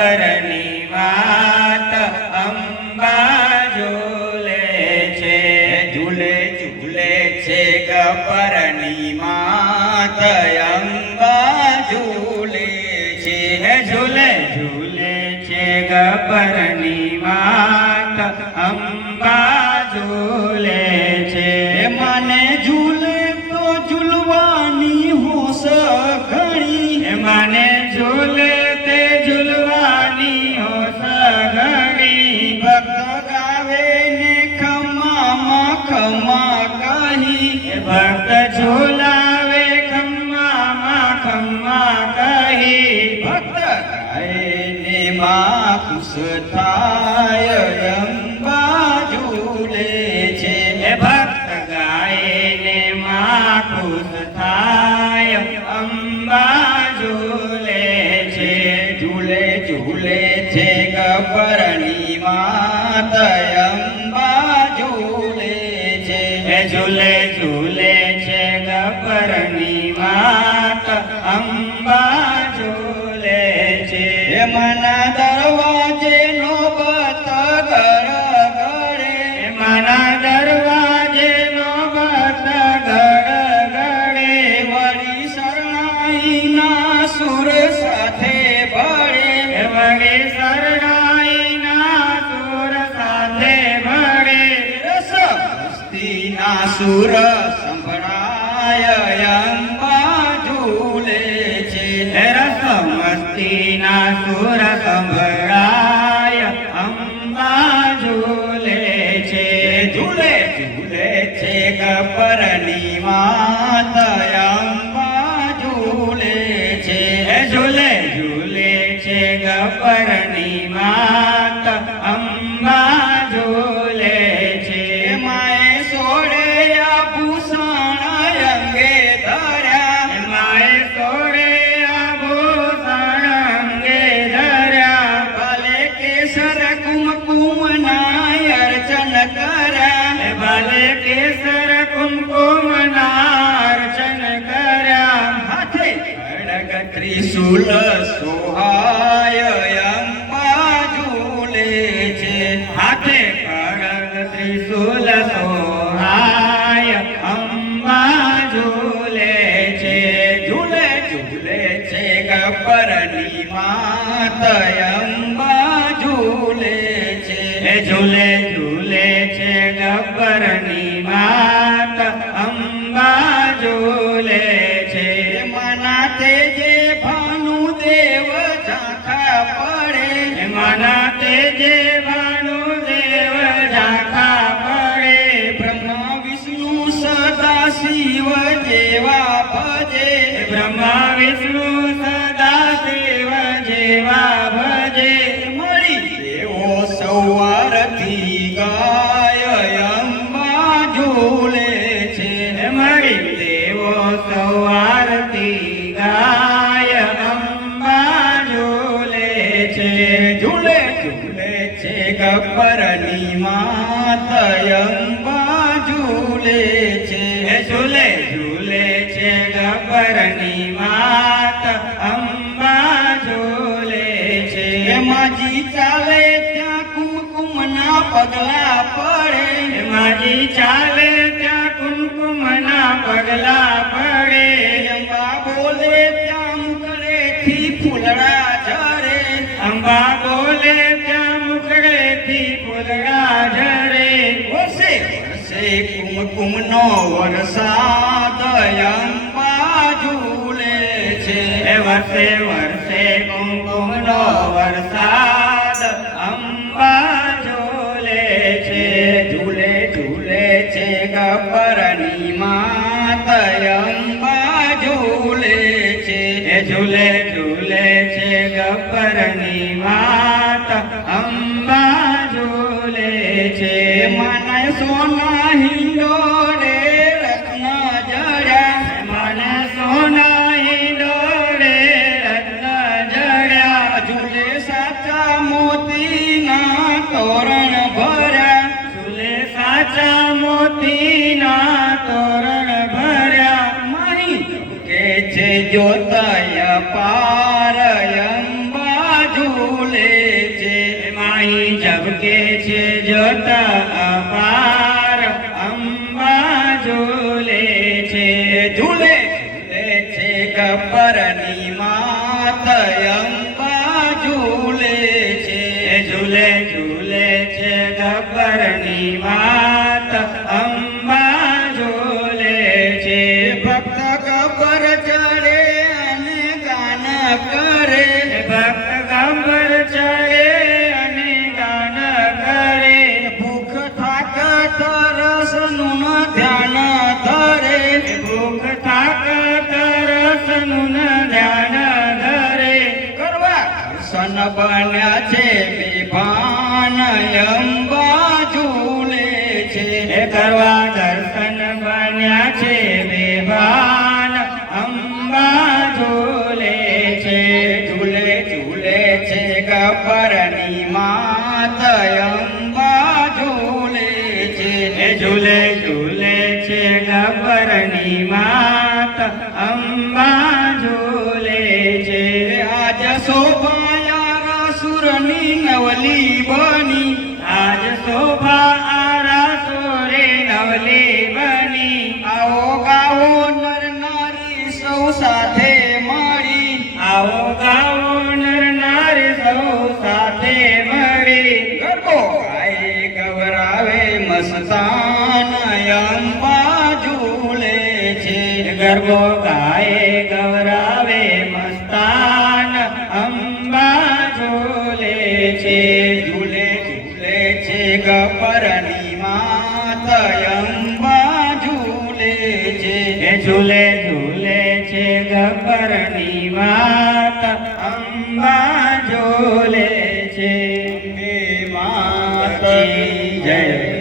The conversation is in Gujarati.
ગબ્બરની વાત અંબા ઝૂલે છે. ઝૂલે ઝૂલે છે ગબ્બરની માત અંબા ઝૂલે છે. ઝૂલે ઝૂલે છે ગબ્બરની માત અંબા ઝૂલે છે. મને ઝૂલે તો ઝૂલવાની હોશ ઘણી, મને ઝૂલે તે ઝૂલવાની હોશ ઘણી. ભક્ત ગાવે ને ખમ્મા ખમ્મા કહી, ભક્ત ઝૂલાવે ખમ્મા ખમ્મા કહી. ભક્ત ગાય ને માં ખુશ થાય અંબા ઝૂલે છે. ભક્ત ગાય ને માં ખુશ થાય અંબા ઝૂલે છે. ઝૂલે ઝૂલે છે ગબ્બરની માત અંબા ઝૂલે છે. ઝૂલે ઝૂલે છે ગબ્બરની માત અંબા ઝૂલે છે. મના દરવાજે નોબત ગળગળે, મના દરવાજે નોબત ગળગળે. વળી શરણાઈના સુર સાથે ભળે, વળી શરણાઈના સુર સાથે ભળે. રસ મસ્તીના સુર સંભળાય અંબા ઝૂલે છે. રસ મસ્તીના સુર સંભળાય અંબા ઝૂલે છે. ઝૂલે ઝૂલે છે ગબ્બરની માત અંબા ઝૂલે છે. ઝૂલે ઝૂલે છે ગબ્બરની માત અંબા ઝૂલે છે. માએ સોળે આભૂષણ અંગે ધર્યા, માએ સોળે આભૂષણ અંગે ધર્યા. ભલે કેસર કુમકુમના અર્ચન કર્યા, ભલે કેસર કુમકુમના અર્ચન કર્યા. હાથે ખડગ ત્રિશૂલ સોહાય અંબા ઝૂલે છે. હાથે ખડગ ત્રિશૂલ સોહાય અંબા ઝૂલે છે. ઝૂલે ઝૂલે છે ગબ્બરની માત અંબા ઝૂલે છે. ઝૂલે ઝૂલે છે ગબ્બરની માત અંબા ઝૂલે છે. મના તેજે ભાનુદેવ ઝાંખા પડે, મના તેજે ભાનુદેવ ઝાંખા પડે. બ્રહ્મા વિષ્ણુ સદા શિવ જેવા ભજે, બ્રહ્મા વિષ્ણુ સદા શિવ જેવા ભજે. મળી દેવો સવારથી ગાય અંબા ઝૂલે છે. મળી દેવો સવારથી ગાય અંબા ઝૂલે છે. ઝૂલે ઝૂલે છે ગબ્બરની માત અંબા ઝૂલે છે. ઝૂલે ઝૂલે છે ગબ્બરની માત અંબા ઝૂલે છે. માજી ચાલે ત્યાં કુમકુમના પગલા પડે, માજી ચાલે ત્યાં કુમકુમના પગલા પડે. અંબા બોલે ત્યાં મુકડેથી ફૂલડા ઝરે, અંબા બોલે ત્યાં મુકડેથી ફૂલડા ઝરે. વર્ષે વર્ષે કુમકુમનો વરસાદ અંબા ઝૂલે છે. વર્ષે વર્ષે કુમકુમનો વરસાદ અંબા ઝૂલે છે. ઝૂલે ઝૂલે છે ગબ્બરની માત અંબા ઝૂલે છે. ઝૂલે ઝૂલે છે ગબ્બરની માત અંબા ઝૂલે છે. મને સોના હિંડોળે રત્ન જડ્યા, મને સોના હિંડોળે રત્ન જડ્યા. ઝૂલે સાચા મોતીના તોરણ ભર્યા, ઝૂલે સાચા મોતીના તોરણ ભર્યા. માહી કે છે જ્યોતય પાર અંબા ઝૂલે અપાર અંબા ઝૂલે છે ઝૂલે ઝૂલે છે ગબ્બરની માત અંબા ઝૂલે છે ઝૂલે ઝૂલે છે ગબ્બરની માત અંબા ઝૂલે છે ભક્ત ગબ્બર ચડે અને ગાન કરે ભક્ત ગબ્બર ચડે અને ગાન કરે ભૂખ થાક તરસ નું ધ્યાન ધરે ભૂખ થાક તરસ નું ધ્યાન ધરે કરવા દર્શન બન્યા છે બેભાન અંબા ઝૂલે છે કરવા દર્શન બન્યા છે બેભાન અંબા ઝૂલે છે ઝૂલે ઝૂલે છે ગબ્બરની માત અંબા ઝૂલે છે ઝૂલે ઝૂલે છે ગબ્બરની માત અંબા ઝૂલે છે આજ શોભાયા સુરની નવલી બની આજ શોભા આરા સુરે નવલી બની આવો ગાવો નર નારી સૌ સાથે મળી આવો ગાવો નર નારી સૌ સાથે મળી ગરબો ગાય ગવરાવે મસ્તાન અંબા ઝૂલે છે ગરબો ગાય ગવરાવે મસ્તાન અંબા ઝૂલે છે ઝૂલે ઝૂલે છે ગબ્બરની માત અંબા ઝૂલે છે ઝૂલે ઝૂલે છે ગબ્બરની માત અંબા ઝૂલે છે હે માત જય